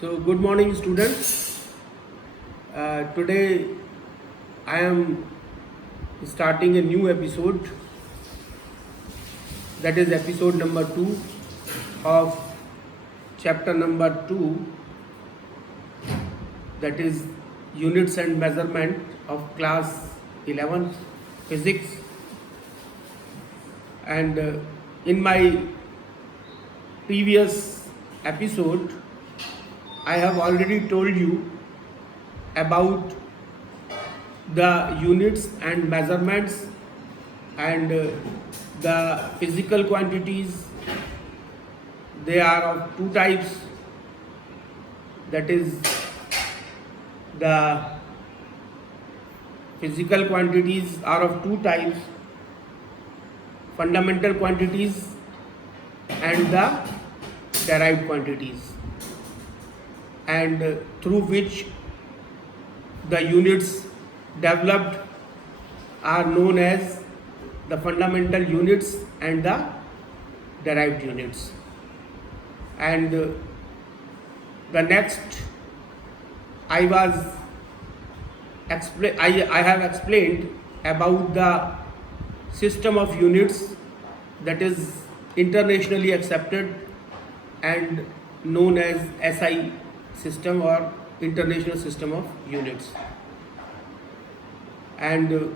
So, good morning, students. Today I am starting a new episode, that is episode number 2 of chapter number 2, that is units and measurement of class 11 physics. And in my previous episode, I have already told you about the units and measurements and the physical quantities. They are of two types, that is the physical quantities are of two types, fundamental quantities and the derived quantities, and through which the units developed are known as the fundamental units and the derived units. And the next I have explained about the system of units that is internationally accepted and known as SI system or International System of Units. And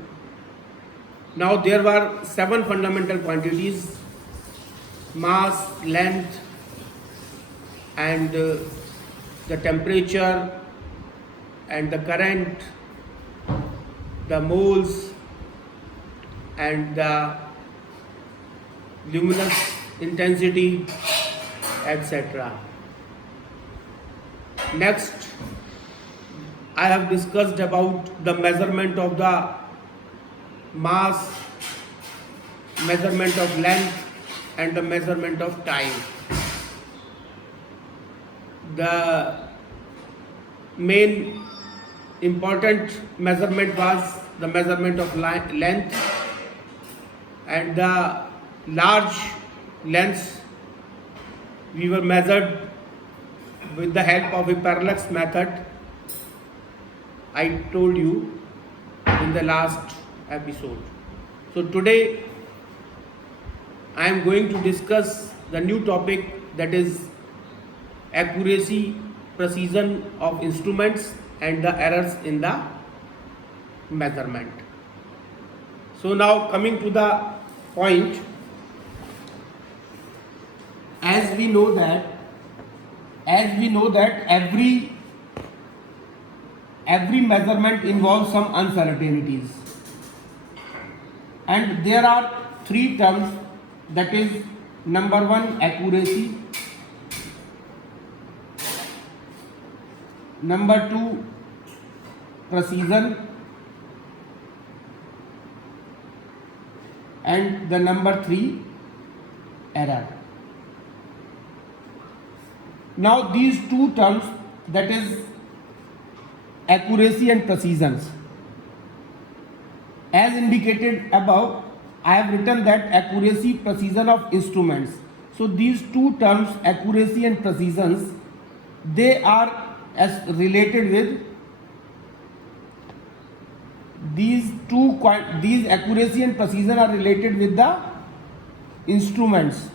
now there were 7 fundamental quantities: mass, length, and the temperature, and the current, the moles, and the luminous intensity, etc. Next, I have discussed about the measurement of the mass, measurement of length, and the measurement of time. The main important measurement was the measurement of length, and the large lengths we were measured with the help of a parallax method. I told you in the last episode. So today I am going to discuss the new topic, that is accuracy, precision of instruments and the errors in the measurement. So now coming to the point, as we know that every measurement involves some uncertainties, and there are 3 terms, that is number 1 accuracy, number 2 precision, and the number 3 error. Now these 2 terms, that is accuracy and precision, as indicated above, I have written that accuracy, precision of instruments. So these 2 terms, accuracy and precision, they are as related with these accuracy and precision are related with the instruments,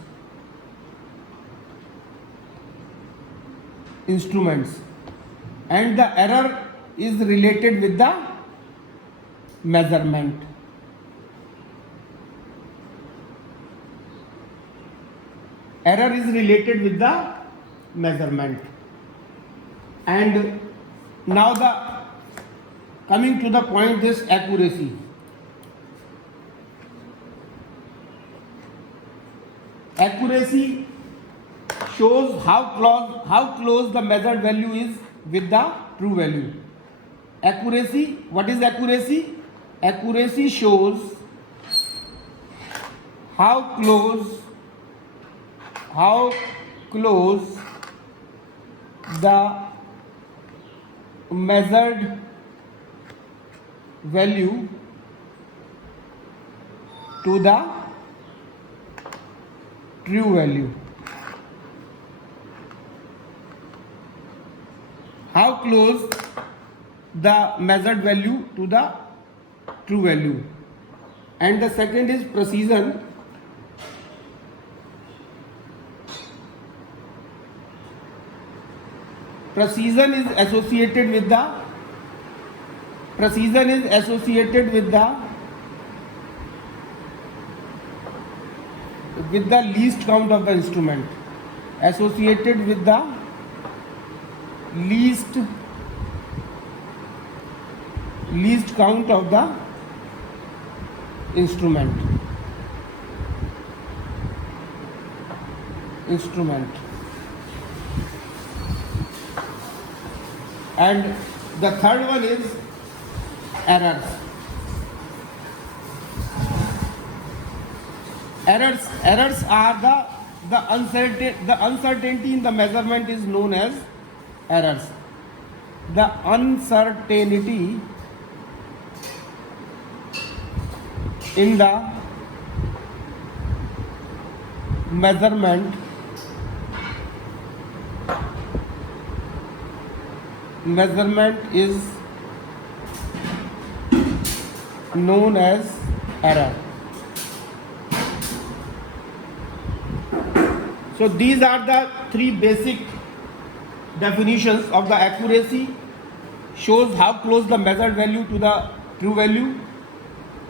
and the error is related with the measurement. Error is related with the measurement. And now coming to the point, this accuracy. Accuracy shows how close the measured value is with the true value. Accuracy, what is accuracy? Accuracy shows how close the measured value to the true value. how close the measured value to the true value, and the second is precision. Precision is associated with the least count of the instrument, associated with the least count of the instrument. And the third one is errors. Errors are the uncertainty in the measurement is known as errors. The uncertainty in the measurement is known as error. So these are the three basic definitions of the accuracy. Shows how close the measured value to the true value.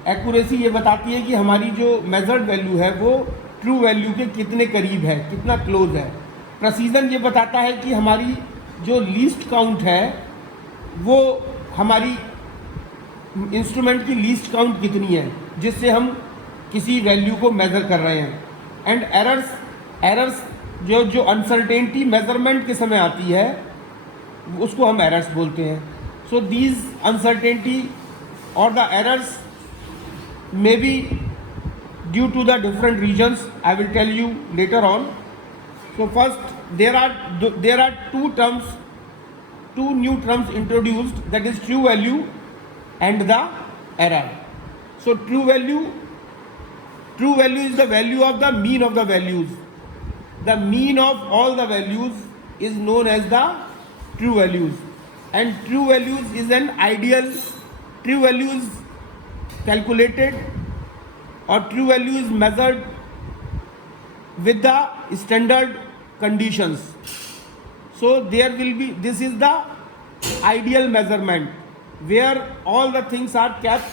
Accuracy ये बताती है कि हमारी जो measured value है वो true value के कितने करीब है, कितना क्लोज है. प्रेसीजन ये बताता है कि हमारी जो लीस्ट काउंट है वो हमारी इंस्ट्रूमेंट की लीस्ट काउंट कितनी है जिससे हम किसी वैल्यू को मेज़र कर रहे हैं. एंड एरर्स जो अनसर्टेनिटी मेज़रमेंट के समय आती है उसको हम एरर्स बोलते हैं. सो दीज अनसर्टेनिटी और the errors may be due to the different reasons. I will tell you later on. So first there are two new terms introduced, that is true value and the error. So true value is the value of the mean of the values. The mean of all the values is known as the true values, and true values is an ideal. True values calculated or true value is measured with the standard conditions. So there will be, this is the ideal measurement where all the things are kept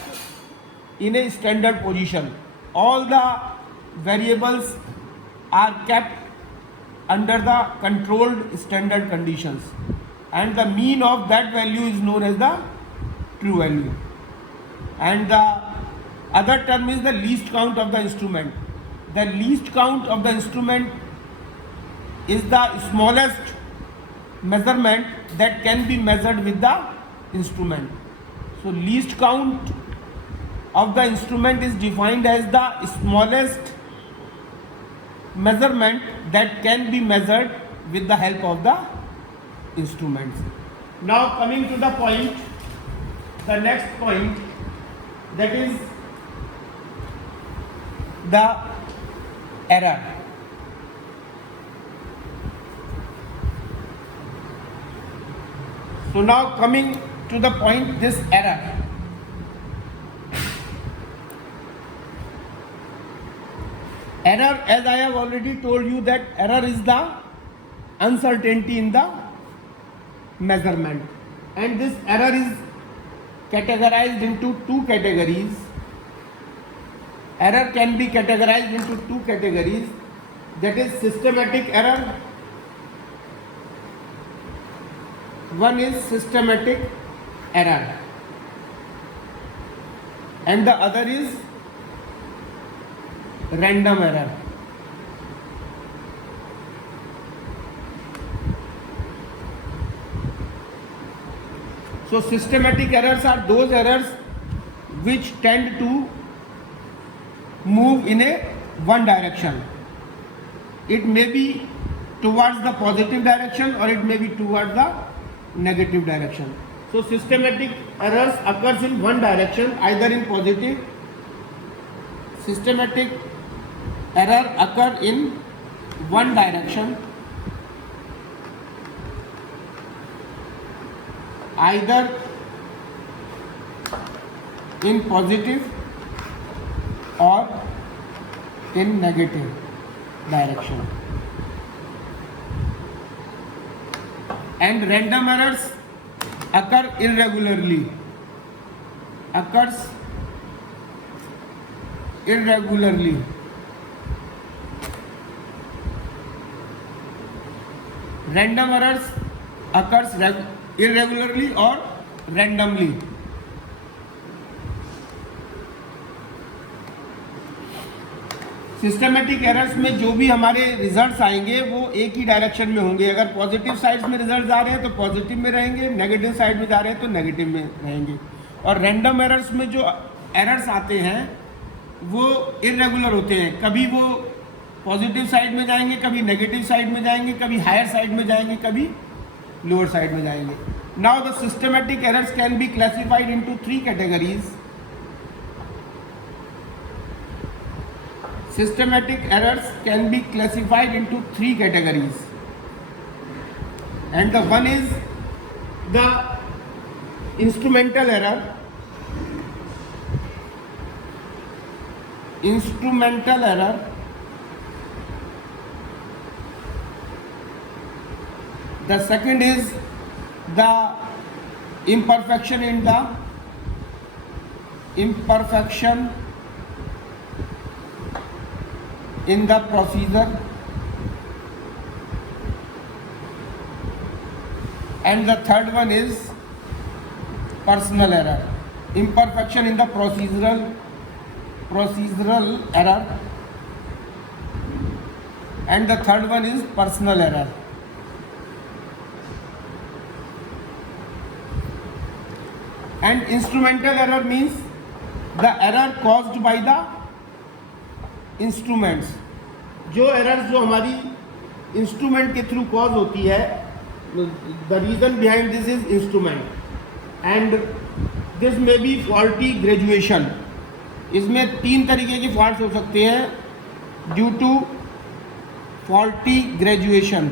in a standard position. All the variables are kept under the controlled standard conditions, and the mean of that value is known as the true value. And the other term is the least count of the instrument. The least count of the instrument is the smallest measurement that can be measured with the instrument. So least count of the instrument is defined as the smallest measurement that can be measured with the help of the instruments. Now coming to the point, the next point, that is the error. So now coming to the point, this error. Error, as I have already told you, that error is the uncertainty in the measurement, and this error is categorized into two categories. Error can be categorized into two categories, that is systematic error. One is systematic error and the other is random error. So systematic errors are those errors which tend to move in a one direction. It may be towards the positive direction or it may be towards the negative direction. So systematic errors occurs in one direction, either in positive. Systematic error occur in one direction either in positive or in negative direction. And random errors occur irregularly. Random errors occurs irregularly or randomly. Systematic errors में जो भी हमारे results आएंगे वो एक ही direction में होंगे. अगर पॉजिटिव साइड्स में रिजल्ट्स आ रहे हैं तो पॉजिटिव में रहेंगे, नेगेटिव साइड में जा रहे हैं तो नेगेटिव में रहेंगे. और रैंडम एरर्स में जो एरर्स आते हैं वो इरेगुलर होते हैं. कभी वो पॉजिटिव साइड में जाएंगे, कभी नेगेटिव साइड में जाएंगे, कभी हायर साइड में जाएंगे, कभी लोअर साइड में जाएंगे. Now the systematic errors can be classified into 3 categories. Systematic errors can be classified into 3 categories, and the one is the instrumental error. The second is the imperfection in the procedure, and the third one is personal error. Imperfection in the procedural error, and the third one is personal error. And instrumental error means the error caused by the instruments. जो errors जो हमारी instrument के through cause होती है, the reason behind this is instrument, and this may be faulty graduation. इसमें 3 तरीके के faults हो सकते हैं due to faulty graduation.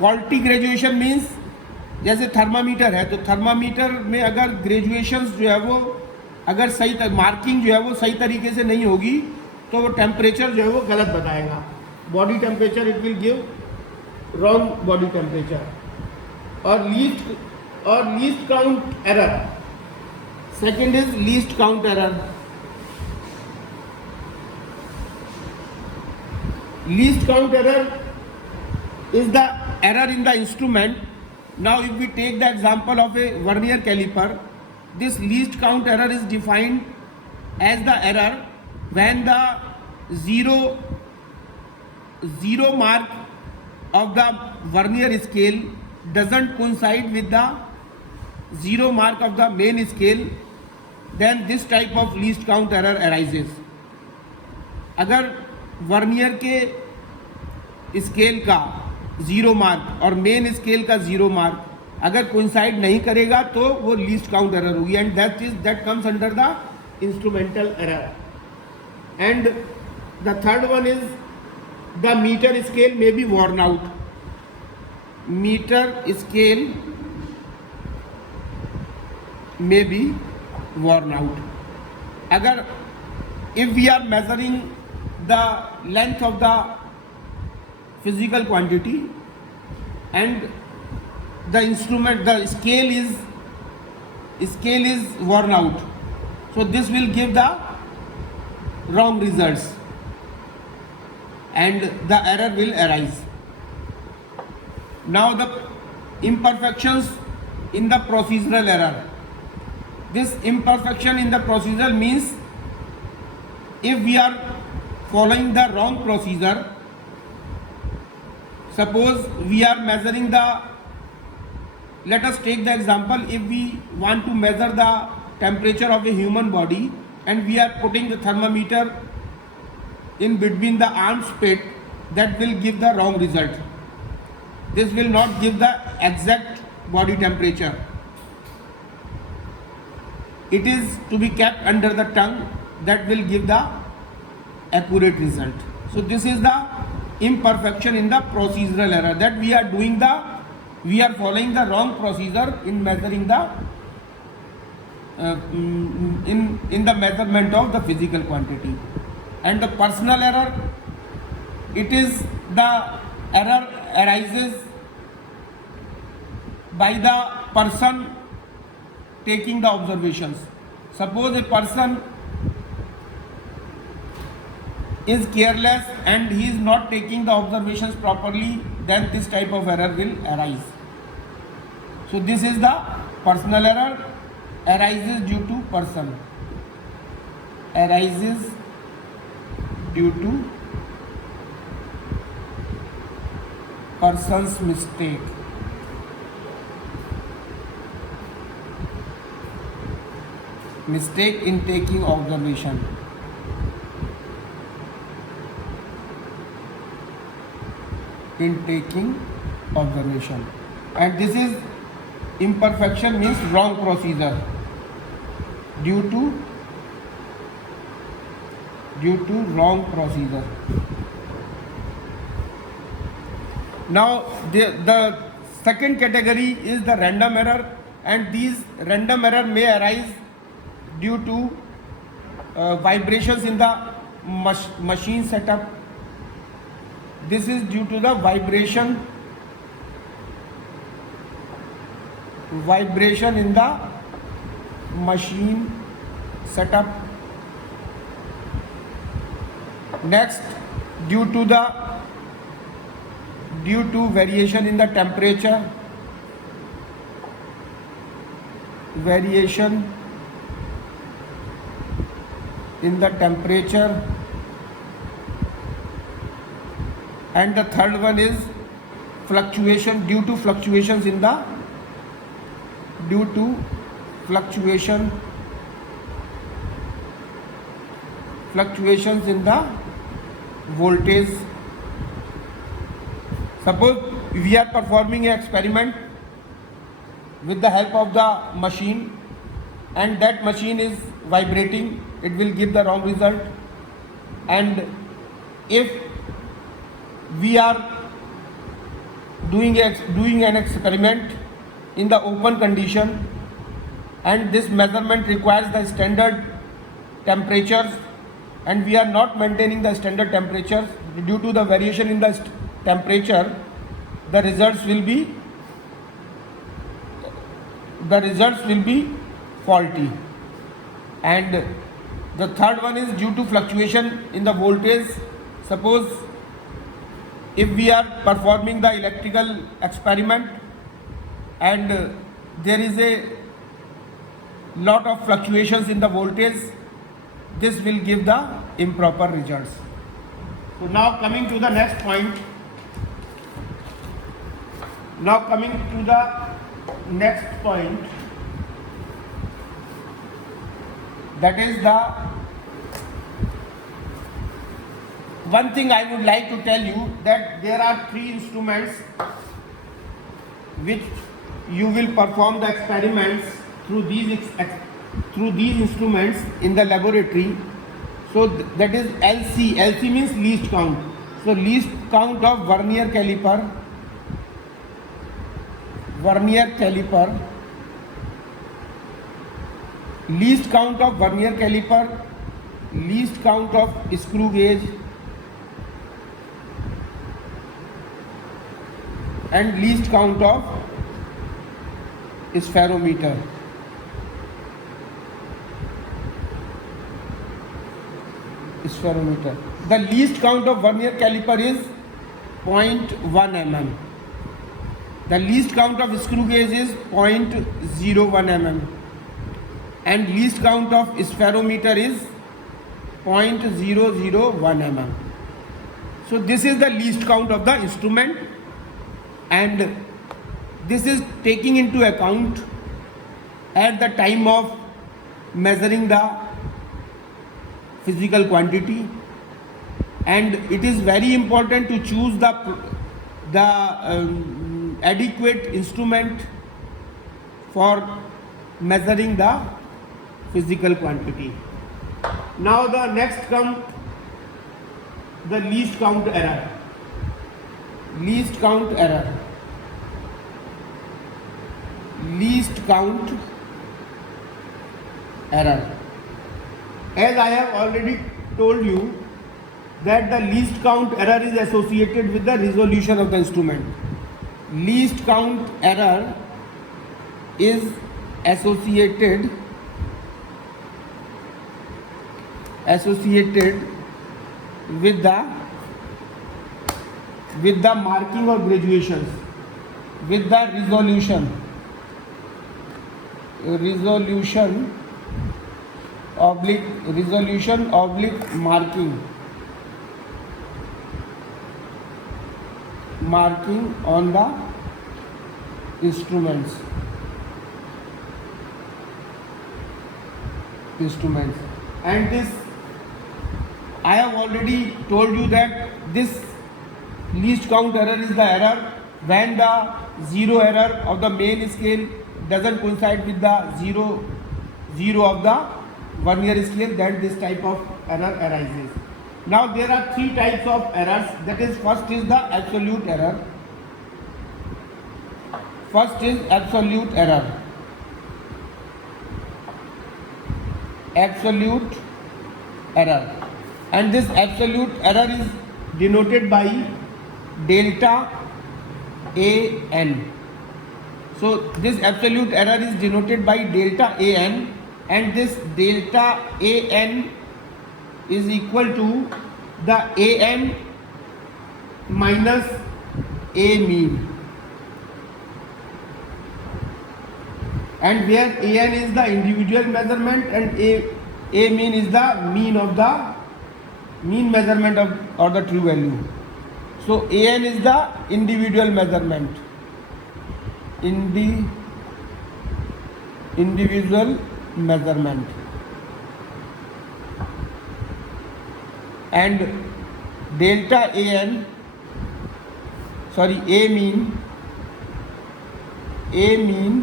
Faulty graduation means जैसे थर्मामीटर है, तो थर्मामीटर में अगर ग्रेजुएशंस जो है वो अगर सही मार्किंग जो है वो सही तरीके से नहीं होगी तो वो टेम्परेचर जो है वो गलत बताएगा. Body temperature it will give wrong body temperature. और least count error. Second is least count error. Least count error is the error in the instrument. Now if we take the example of a vernier caliper, this least count error is defined as the error when the zero mark of the vernier scale doesn't coincide with the 0 mark of the main scale, then this type of least count error arises. अगर vernier के scale का 0 mark और main scale का 0 mark अगर coincide नहीं करेगा तो वो लीस्ट काउंट एरर होगी, and that comes under the instrumental error. And the third one is the metre scale may be worn out. Metre scale may be worn out. अगर if we are measuring the length of the physical quantity and the scale is worn out, so this will give the wrong results and the error will arise. Now the imperfections in the procedural error. This imperfection in the procedural means if we are following the wrong procedure. Suppose we are measuring let us take the example, if we want to measure the temperature of a human body and we are putting the thermometer in between the arms pit, that will give the wrong result. This will not give the exact body temperature. It is to be kept under the tongue, that will give the accurate result. So this is the imperfection in the procedural error, that we are doing the we are following the wrong procedure in measuring the in the measurement of the physical quantity. And the personal error, it is the error arises by the person taking the observations. Suppose a person is careless and he is not taking the observations properly, then this type of error will arise. So this is the personal error, arises due to person, arises due to person's mistake. Mistake in taking observation. In taking observation. And this is imperfection, means wrong procedure due to wrong procedure. Now the second category is the random error, and these random error may arise due to vibrations in the machine setup. This is due to the vibration in the machine setup. Next, due to variation in the temperature, variation in the temperature. And the third one is fluctuation, due to fluctuations in the fluctuations in the voltage. Suppose we are performing an experiment with the help of the machine, and that machine is vibrating, it will give the wrong result. And if we are doing an experiment in the open condition, and this measurement requires the standard temperatures, and we are not maintaining the standard temperatures, due to the variation in the temperature, the results will be faulty. And the third one is due to fluctuation in the voltage. Suppose if we are performing the electrical experiment and there is a lot of fluctuations in the voltage, this will give the improper results. So now coming to the next point. That is the one thing I would like to tell you, that there are 3 instruments which you will perform the experiments through these instruments in the laboratory. So that is LC. LC means least count. So least count of vernier caliper, least count of vernier caliper, least count of screw gauge, and least count of spherometer. The least count of vernier caliper is 0.1 mm. The least count of screw gauge is 0.01 mm. And least count of spherometer is 0.001 mm. So this is the least count of the instrument, and this is taking into account at the time of measuring the physical quantity. And it is very important to choose the adequate instrument for measuring the physical quantity. Now the next comes the least count error. least count error. As I have already told you that the least count error is associated with the resolution of the instrument. Least count error is associated with the marking or graduations, with the resolution oblique marking on the instruments. And this, I have already told you that this least count error is the error when the zero error of the main scale doesn't coincide with the zero of the vernier scale, then this type of error arises. Now there are three types of errors. That is, first is the absolute error. Absolute error. And this absolute error is denoted by delta AN. So this absolute error is denoted by delta AN, and this delta AN is equal to the AN minus A mean, and where AN is the individual measurement and A mean is the mean measurement of or the true value. So AN is the individual measurement, individual measurement, and delta A mean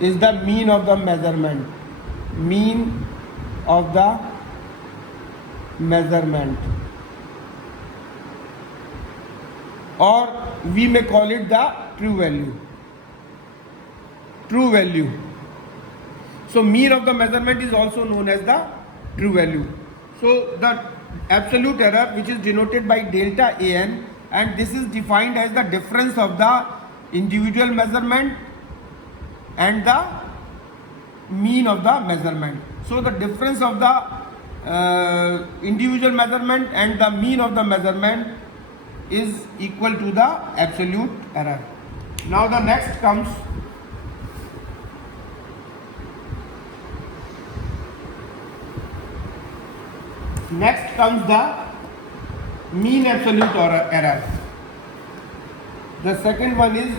is the mean of the measurement, or we may call it the true value. So mean of the measurement is also known as the true value. So the absolute error, which is denoted by delta AN, and this is defined as the difference of the individual measurement and the mean of the measurement. So the difference of the individual measurement and the mean of the measurement is equal to the absolute error. Now the next comes the mean absolute error. The second one is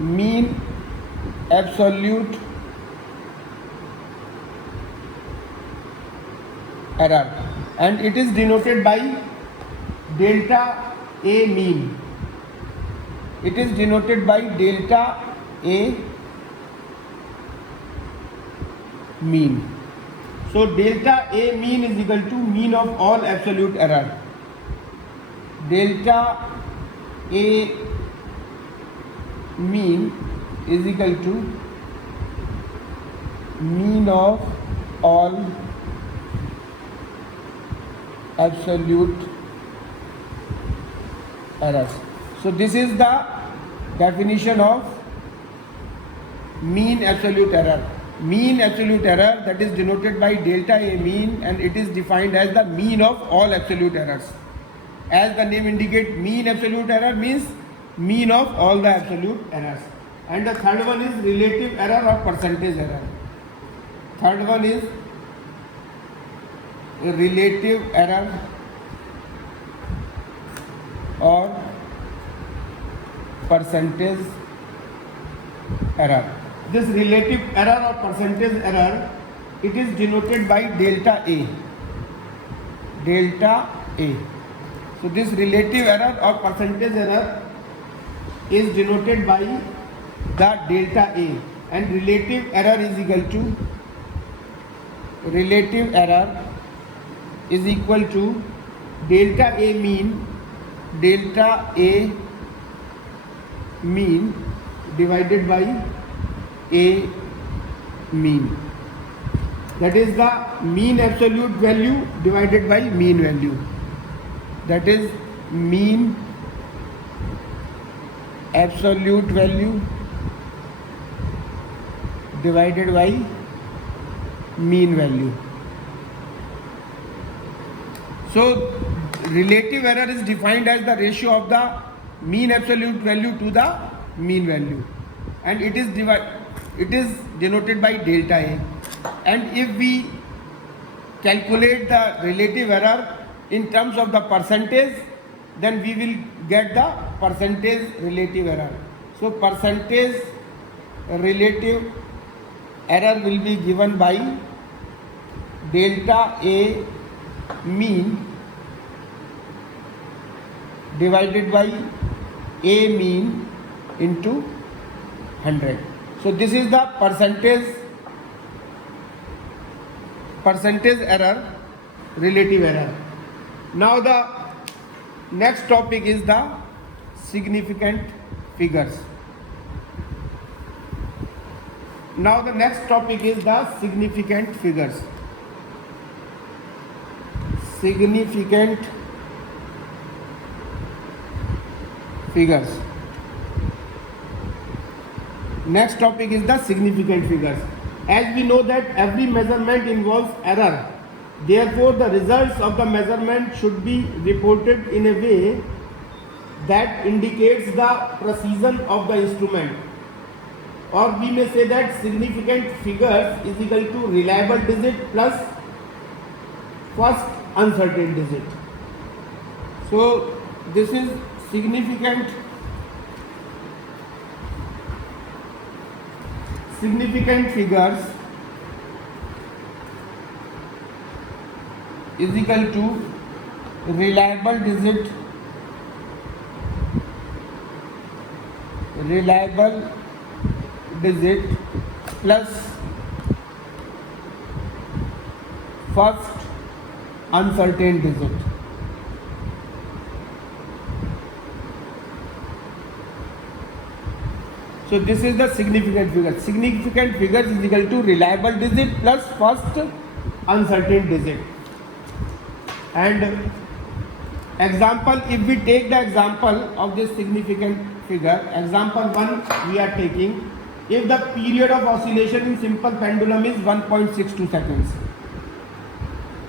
mean absolute error, and it is denoted by delta A mean. So delta A mean is equal to mean of all absolute error. Delta A mean is equal to mean of all absolute errors. So this is the definition of mean absolute error. Mean absolute error, that is denoted by delta A mean, and it is defined as the mean of all absolute errors. As the name indicates, mean absolute error means mean of all the absolute errors. And the third one is relative error or percentage error. Third one is relative error or percentage error. This relative error or percentage error, it is denoted by delta A. So this relative error or percentage error is denoted by the delta A, and relative error is equal to delta A mean delta A mean divided by A mean. That is the mean absolute value divided by mean value. That is mean absolute value divided by mean value. So relative error is defined as the ratio of the mean absolute value to the mean value, and it is denoted by delta A. And if we calculate the relative error in terms of the percentage, then we will get the percentage relative error. So percentage relative error will be given by delta A mean divided by A mean into 100. So this is the percentage error, relative error. Now the next topic is the significant figures. Now the next topic is the significant figures. Significant figures. Next topic is the significant figures. As we know that every measurement involves error, therefore the results of the measurement should be reported in a way that indicates the precision of the instrument. Or we may say that significant figures is equal to reliable digit plus first uncertain digit. So this is significant figures is equal to reliable digit plus first uncertain digit. So this is the significant figure. Significant figures is equal to reliable digit plus first uncertain digit. And example, if we take the example of this significant figure, example 1 we are taking, if the period of oscillation in simple pendulum is 1.62 seconds.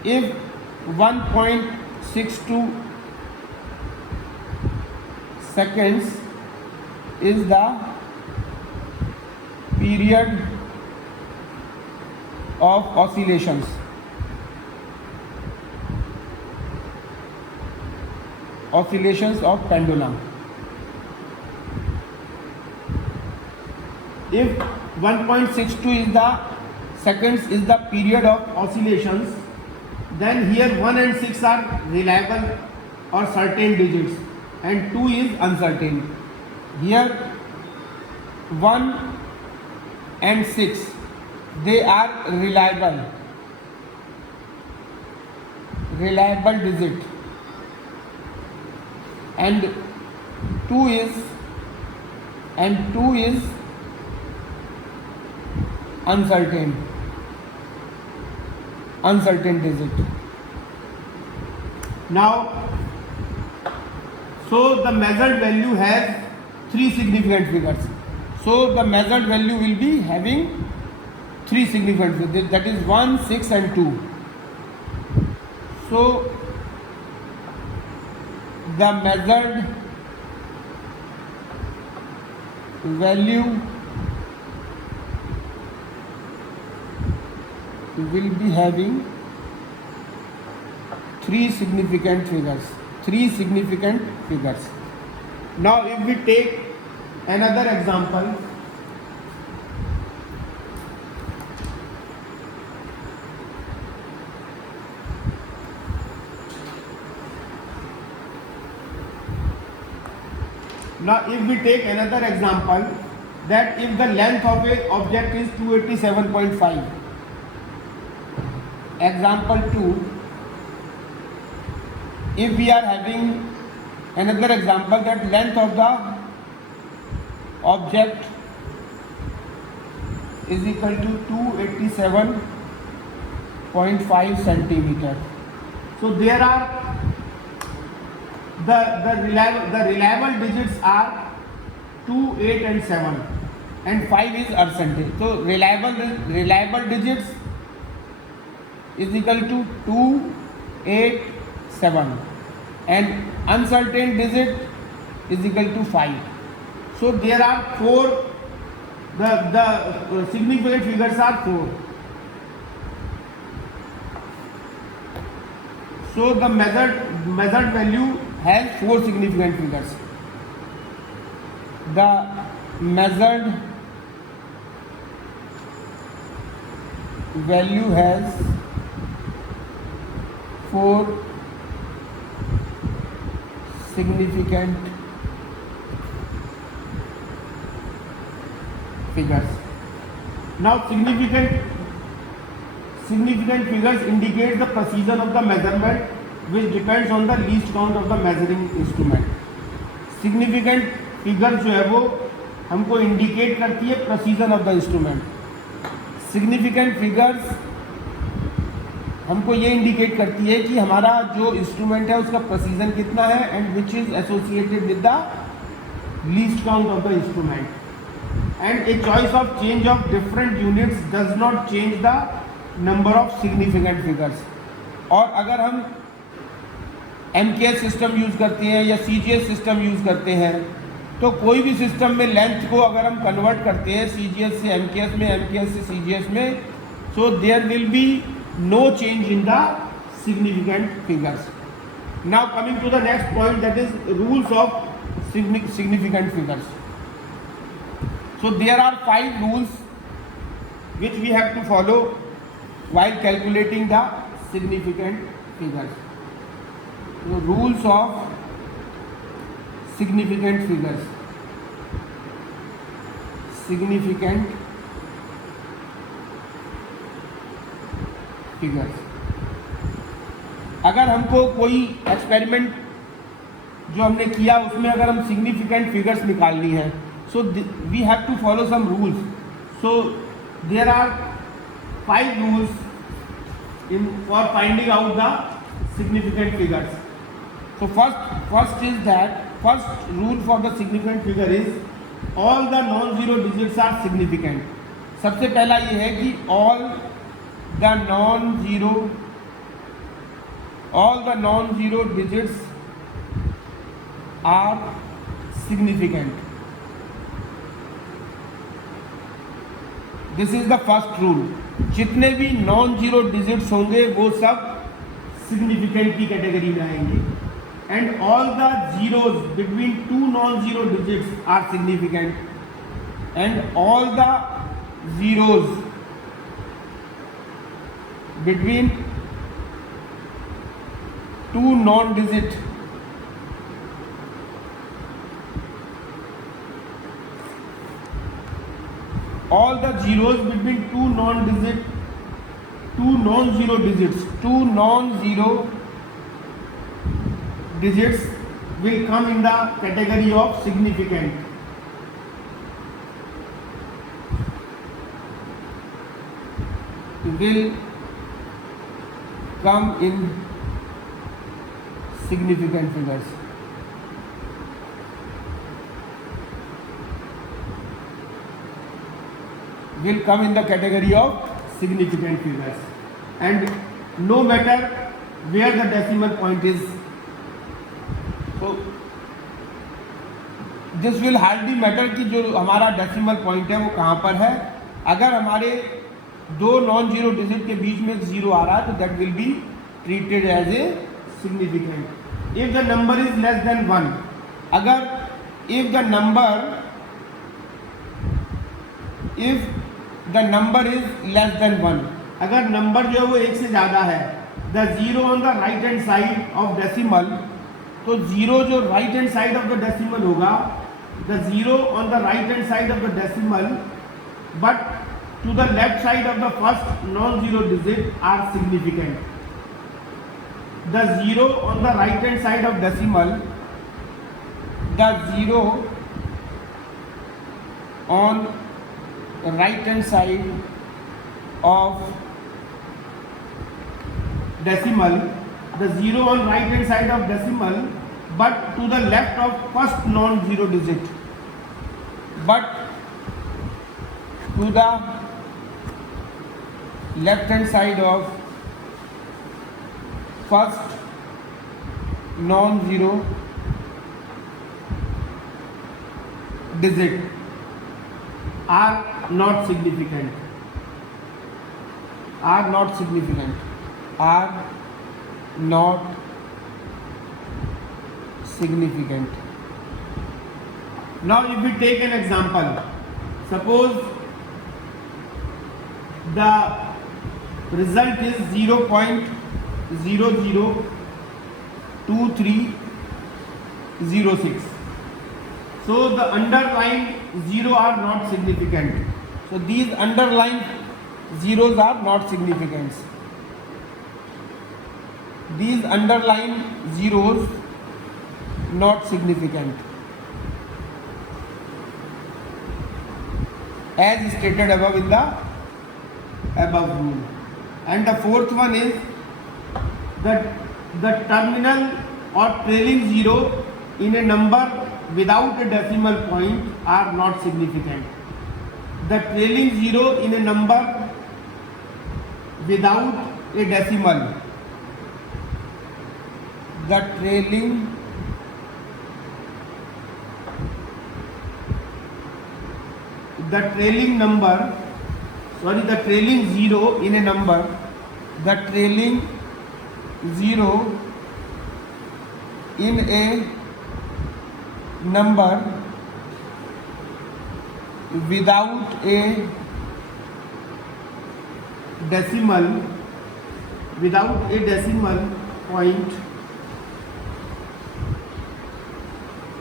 If 1.62 seconds is the period of oscillations, of pendulum. If 1.62 is the seconds is the period of oscillations, then here 1 and 6 are reliable or certain digits and 2 is uncertain. Here 1 and 6 they are reliable digit, and 2 is uncertain digit. Now, so the measured value has 3 significant figures. So the measured value will be having 3 significant figures, that is 1, 6 and 2. So the measured value will be having 3 significant figures. Now if we take another example, that if the length of a object is 287.5, example 2, if we are having Another example, that length of the object is equal to 287.5 centimeter. So there are the reliable digits are 2, 8 and 7, and 5 is percentage. So reliable digits is equal to 2, 8, 7, and uncertain digit is equal to 5. So there are 4. The significant figures are 4. So the measured value has 4 significant figures. The measured value has 4 significant figures. Now significant figures indicate the precision of the measurement, which depends on the least count of the measuring instrument. Significant figure जो है वो हमको indicate करती है precision of the instrument. Significant figures हमको ये indicate करती है कि हमारा जो इंस्ट्रूमेंट है उसका प्रेसिजन कितना है, and which is associated with the least count of the instrument. And a choice of change of different units does not change the number of significant figures. और अगर हम MKS सिस्टम यूज़ करते हैं या CGS system use करते हैं, तो कोई भी सिस्टम में लेंथ को अगर हम कन्वर्ट करते हैं CGS से MKS में, MKS से CGS में, so there will be no change in the significant figures. Now coming to the next point, that is rules of significant figures. So there are 5 rules which we have to follow while calculating the significant figures. So rules of significant figures. Significant figures. अगर हमको कोई experiment जो हमने किया उसमें अगर हम significant figures निकालनी है, so we have to follow some rules. So there are 5 rules in for finding out the significant figures. So first is that first rule for the significant figure is all the non-zero digits are significant. सबसे पहला ये है कि all the non-zero digits are significant. This is the first rule. जितने भी non-zero digits होंगे वो सब significant की कैटेगरी में आएंगे. And all the zeros between 2 non-zero digits are significant, and all the zeros between 2 non-digit all the zeros between 2 non-zero digits will come in the category of significant. Will come in significant figures. Will come in the category of significant figures, and no matter where the decimal point is. So this will hardly matter कि जो हमारा decimal point है वो कहाँ पर है. अगर हमारे 2 नॉन-जीरो डिजिट के बीच में 0 आ रहा है तो that will be treated as a significant. If the number is less than 1, अगर if the number is less than 1, अगर नंबर जो है वो 1 से ज़्यादा है, the 0 on the right hand side of decimal, तो 0 जो right hand side of the decimal होगा, the 0 on the right hand side of the decimal but to the left side of the first non-zero digit are significant. The 0 on the right hand side of decimal the zero on right hand side of decimal, the zero on right hand side of decimal, but to the left of first non-zero digit, but to the left hand side of first non-zero digit are not significant, are not significant, are not significant. Now if we take an example, suppose the result is 0.002306. So the underlying zero are not significant. So these underlying zeros are not significant. These underlying zeros not significant, as stated above in the above rule. And the fourth one is that the terminal or trailing zero in a number without a decimal point are not significant. The trailing zero in a number without a decimal, the trailing zero in a number, the trailing zero in a number without a decimal point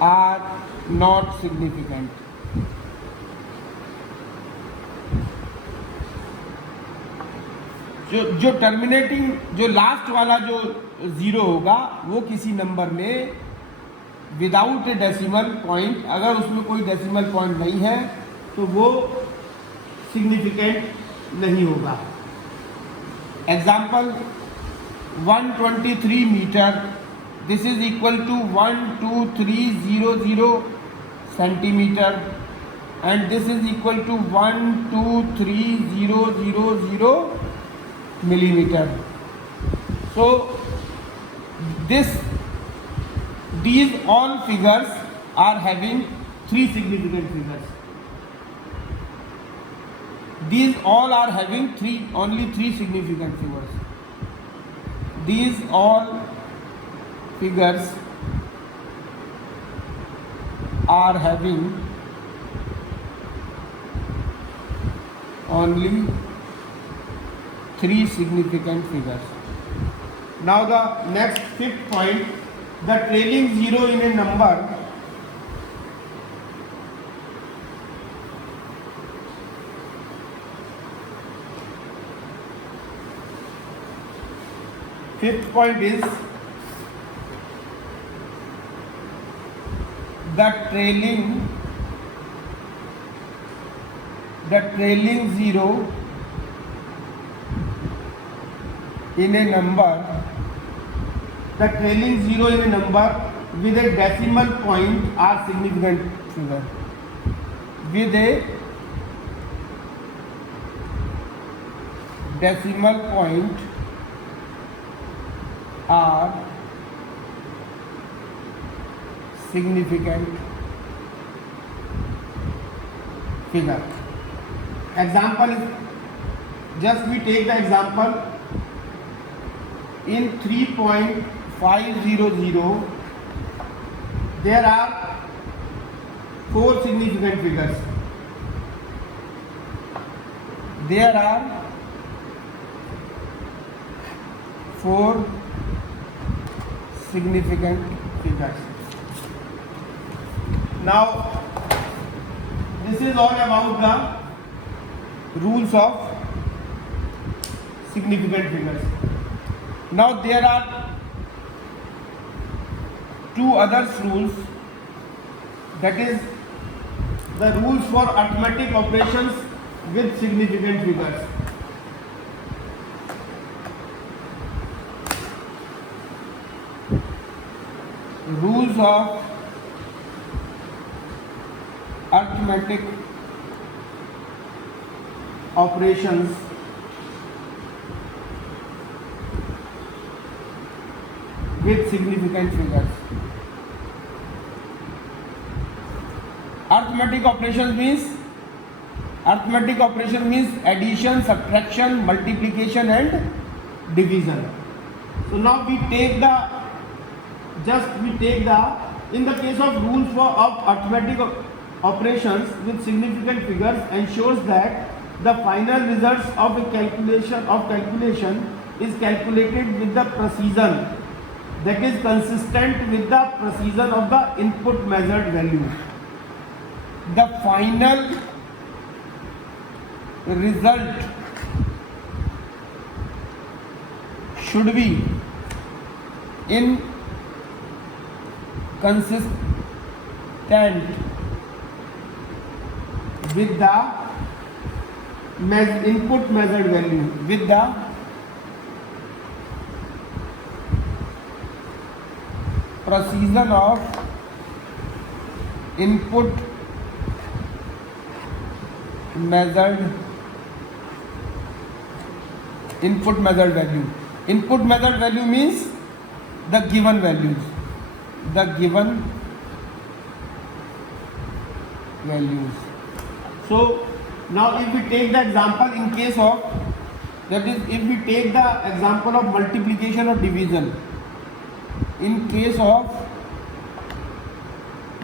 are not significant. जो terminating, जो last वाला जो zero होगा वो किसी number में without ए decimal point, अगर उसमें कोई डेसिमल पॉइंट नहीं है तो वो सिग्निफिकेंट नहीं होगा. Example 123 metre, this is equal to 12300 centimetre and this is equal to 12300 millimeter. So these all figures are having three significant figures. These all are having only three significant figures. These all figures are having only three significant figures. Now the next fifth point, the trailing zero in a number fifth point is the trailing zero in a number, the trailing zero in a number with a decimal point are significant figure. With a decimal point are significant figure. Example is, just we take the example in 3.500 there are four significant figures. There are four significant figures. Now this is all about the rules of significant figures. Now there are two other rules that is the rules for arithmetic operations with significant figures. Rules of arithmetic operations with significant figures. Arithmetic operation means addition, subtraction, multiplication and division. So now we take in the case of rules of arithmetic operations with significant figures ensures that the final results of a calculation is calculated with the precision that is consistent with the precision of the input measured value. The final result should be consistent with the input measured value, with the precision of input measured value. Input measured value means the given values. So now if we take the example in case of, that is, if we take the example of multiplication or division, in case of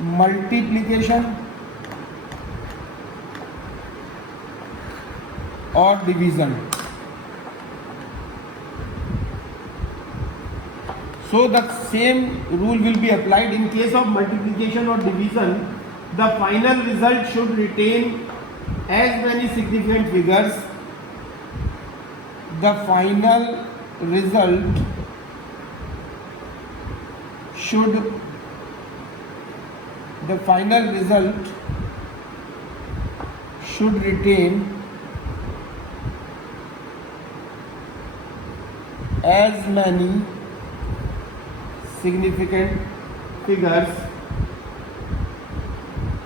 multiplication or division, so the same rule will be applied. In case of multiplication or division, the final result should retain as many significant figures. The final result should retain as many significant figures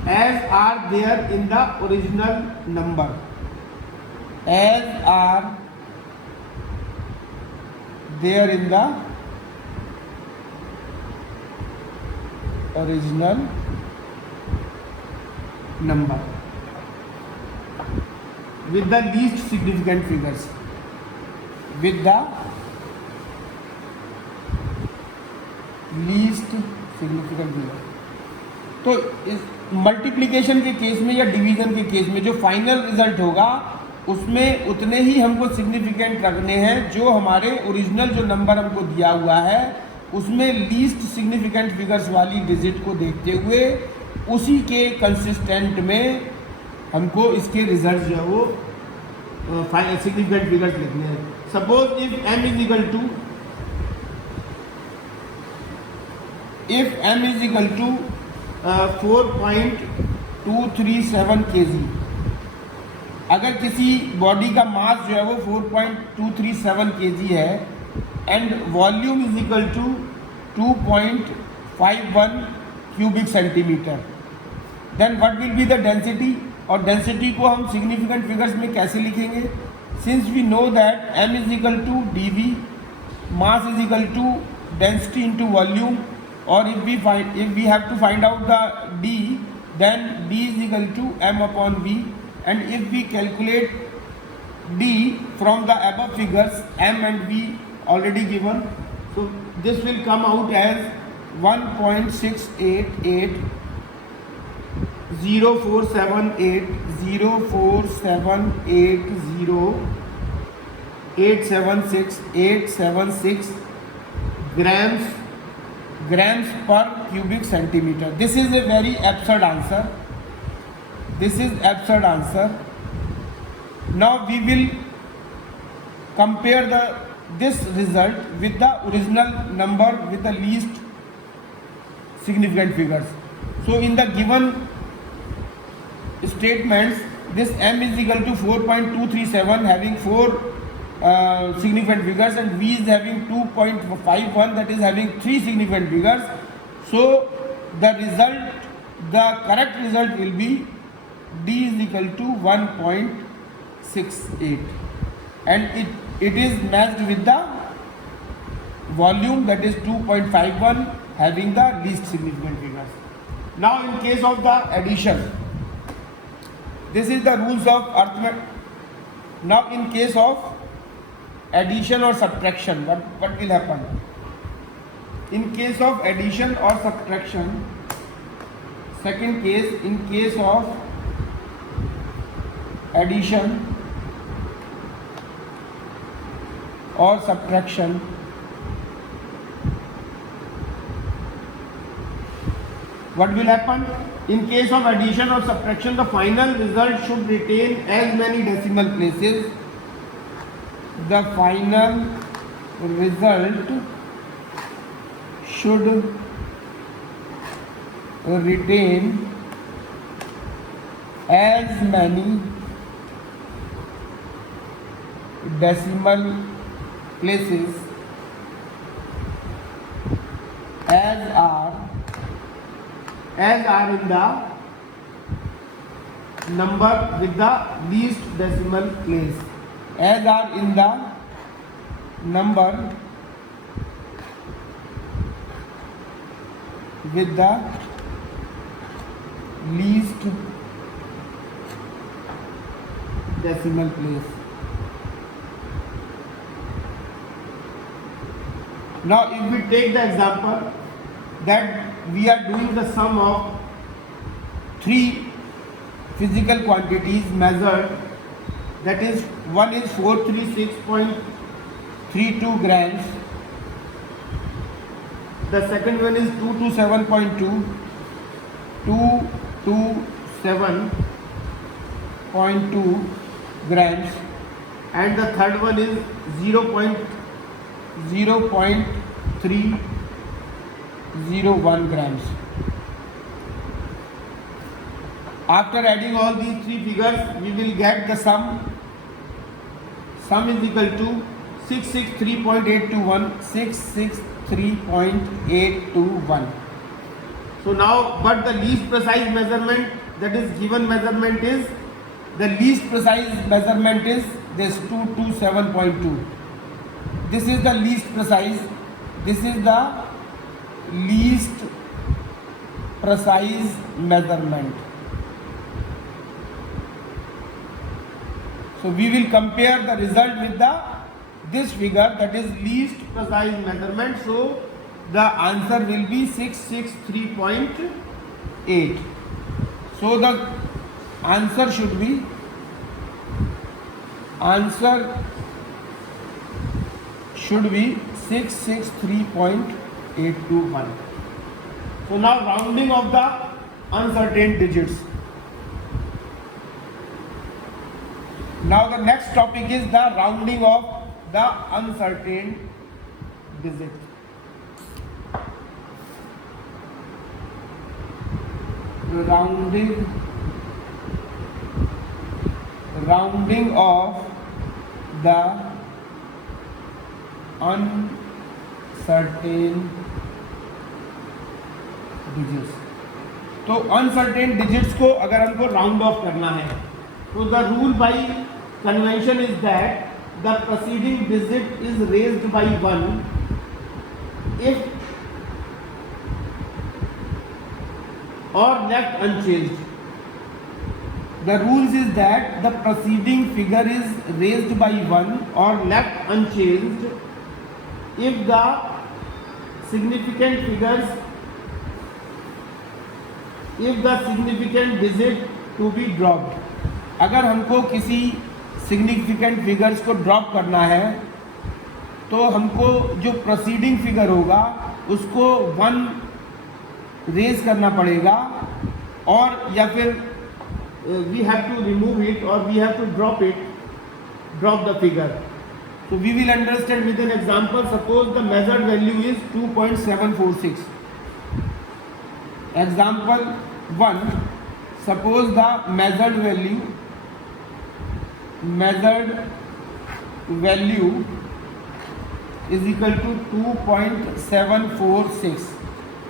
as are there in the original number. As are there in the original number, with the least significant figures. With the least significant figure. तो इस multiplication के case में या division के case में जो final result होगा उसमें उतने ही हमको सिग्निफिकेंट रखने हैं जो हमारे ओरिजिनल जो नंबर हमको दिया हुआ है उसमें लीस्ट सिग्निफिकेंट फिगर्स वाली डिजिट को देखते हुए उसी के कंसिस्टेंट में हमको इसके रिजल्ट जो है वो सिग्निफिकेंट फिगर्स लिखने हैं. Suppose if m is equal to 4.237 kg. अगर किसी बॉडी का मास जो है वो 4.237 kg है and volume is equal to 2.51 cubic centimetre, then what will be the density. और डेंसिटी को हम सिग्निफिकेंट फिगर्स में कैसे लिखेंगे? Since we know that m is equal to dv, mass is equal to density into volume, or if we have to find out the d, then d is equal to m upon v, and if we calculate d from the above figures, m and v already given, so this will come out as 1.68804780876876 grams per cubic centimeter. This is a very absurd answer. Now we will compare this result with the original number with the least significant figures. So So in the given statements, this m is equal to 4.237 having 4 significant figures, and v is having 2.51, that is having 3 significant figures. So the correct result will be d is equal to 1.68, and it is matched with the volume, that is 2.51, having the least significant figures. Now in case of the addition, this is the rules of arithmetic. Now in case of addition or subtraction, what will happen? In case of addition or subtraction, second case, in case of addition or subtraction, what will happen? In case of addition or subtraction, the final result should retain as many decimal places. The final result should retain as many decimal places as are in the number with the least decimal place, as are in the number with the least decimal place. Now if we take the example that we are doing the sum of 3 physical quantities measured, that is, one is 436.32 grams, the second one is 227.2 grams, and the third one is 0.301 grams. After adding all these 3 figures, we will get the sum. Sum is equal to 663.821, 663.821. So now, but the least precise measurement, that is given measurement is, the least precise measurement is this 227.2. This is the least precise. This is the least precise measurement. So we will compare the result with this figure, that is least precise measurement. So the answer will be 663.8. So the answer should be 663.821. So now rounding of the uncertain digits. Now the next topic is the rounding of the uncertain digit. Rounding of the uncertain digits. तो uncertain digits को अगर हमको round of करना है, तो the rule by convention is that the proceeding digit is raised by 1 if or left unchanged. The rules is that the preceding figure is raised by 1 or left unchanged if the significant digit to be dropped. अगर हमको किसी significant figures को drop करना है, तो हमको जो preceding figure होगा उसको 1 रेज करना पड़ेगा, और या फिर we have to remove it और we have to drop the figure. So we will understand with an example. Suppose the measured value is 2.746. Example 1, suppose the measured value is equal to 2.746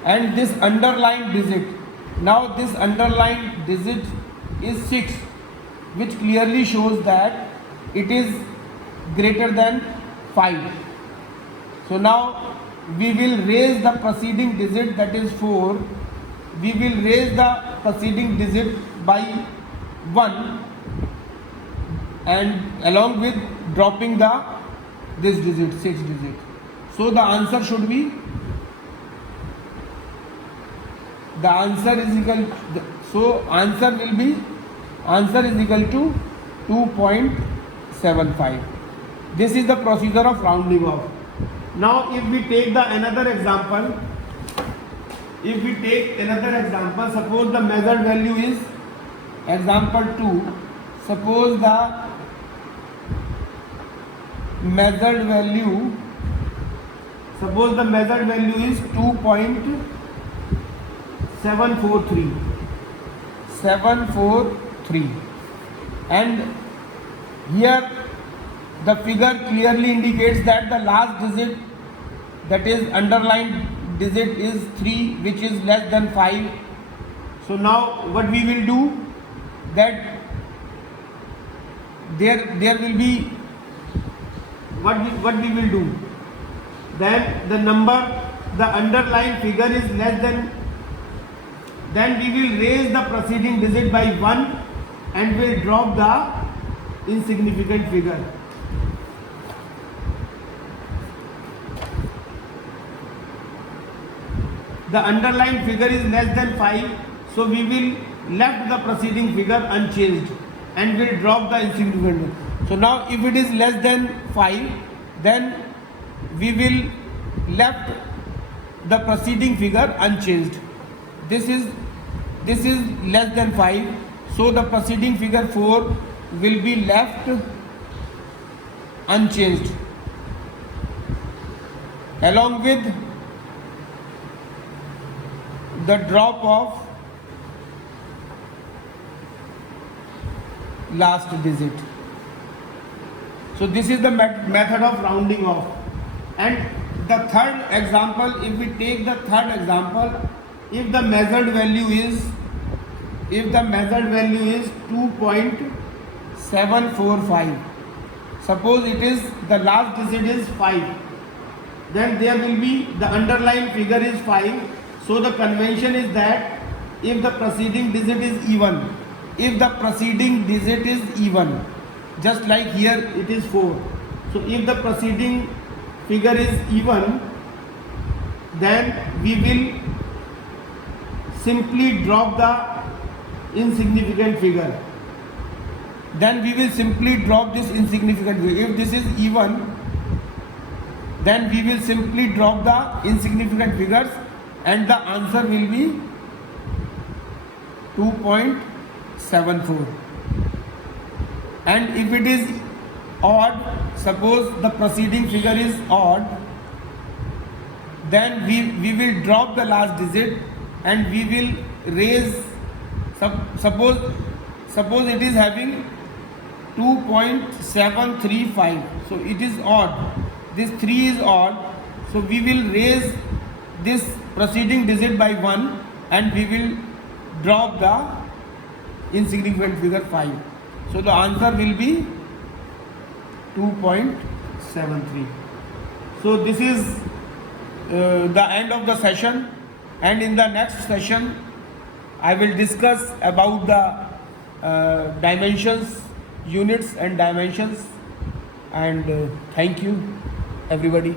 and this underlying digit, now this underlying digit is 6, which clearly shows that it is greater than 5. So now we will raise the preceding digit, that is 4. We will raise the preceding digit by 1 and along with dropping this digit, 6 digit. So the answer should be, the answer is equal, so answer will be, answer is equal to 2.75. This is the procedure of rounding off. Now if we take the another example, suppose the measured value is, example 2, suppose the measured value is 2.743 and here the figure clearly indicates that the last digit, that is underlined digit, is 3, which is less than 5. So now what we will do, that there will be, what we will do, then the number, the underlying figure is less than, then we will raise the preceding digit by 1 and will drop the insignificant figure. The underlying figure is less than 5, so we will left the preceding figure unchanged and will drop the insignificant. So now if it is less than 5, then we will left the preceding figure unchanged. This is less than 5, so the preceding figure 4 will be left unchanged along with the drop of last digit. So this is the method of rounding off. And the third example, if we take the third example, if the measured value is 2.745, suppose it is, the last digit is 5, then there will be, the underlying figure is 5. So the convention is that if the preceding digit is even, just like here it is 4. So if the preceding figure is even, then we will simply drop the insignificant figure. Then we will simply drop this insignificant figure. If this is even, then we will simply drop the insignificant figures and the answer will be 2.74. And if it is odd, suppose the preceding figure is odd, then we will drop the last digit and we will raise, suppose it is having 2.735, so it is odd, this 3 is odd, so we will raise this preceding digit by 1 and we will drop the insignificant figure 5. So the answer will be 2.73. So this is the end of the session, and in the next session I will discuss about the dimensions, units and dimensions, and thank you everybody.